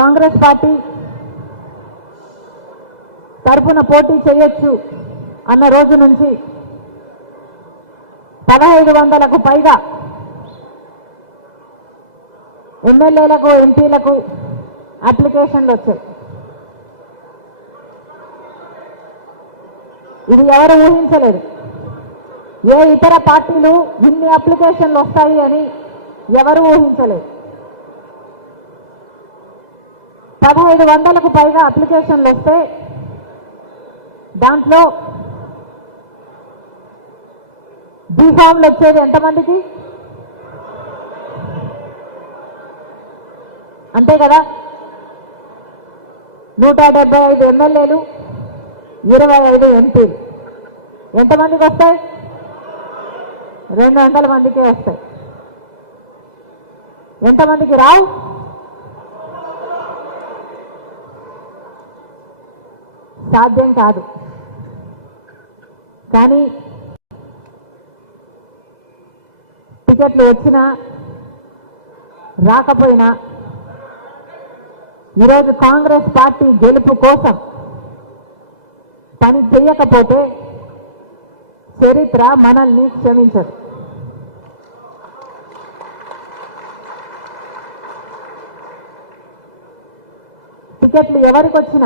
Congress party తరపున పోటీ చేయొచ్చు అన్న రోజు నుంచి 1500కు పైగా ఎమ్మెల్యేలకు ఎంపీలకు అప్లికేషన్లు వచ్చాయి. ఇది ఎవరు ఊహించలేదు. ఏ ఇతర పార్టీలు ఇన్ని అప్లికేషన్లు వస్తాయి అని ఎవరు ఊహించలేదు. 1500కు పైగా అప్లికేషన్లు వస్తే దాంట్లో బీఫామ్లు వచ్చేది ఎంతమందికి? అంతే కదా, 175 ఎమ్మెల్యేలు, 25 ఎంపీలు. ఎంతమందికి వస్తాయి? 200 మందికే వస్తాయి. ఎంతమందికి రావు? సాధ్యం కాదు. కానీ టికెట్లు వచ్చినా రాకపోయినా ఈరోజు కాంగ్రెస్ పార్టీ గెలుపు కోసం పని చేయకపోతే చరిత్ర మనల్ని క్షమించదు. టికెట్లు ఎవరికి వచ్చినా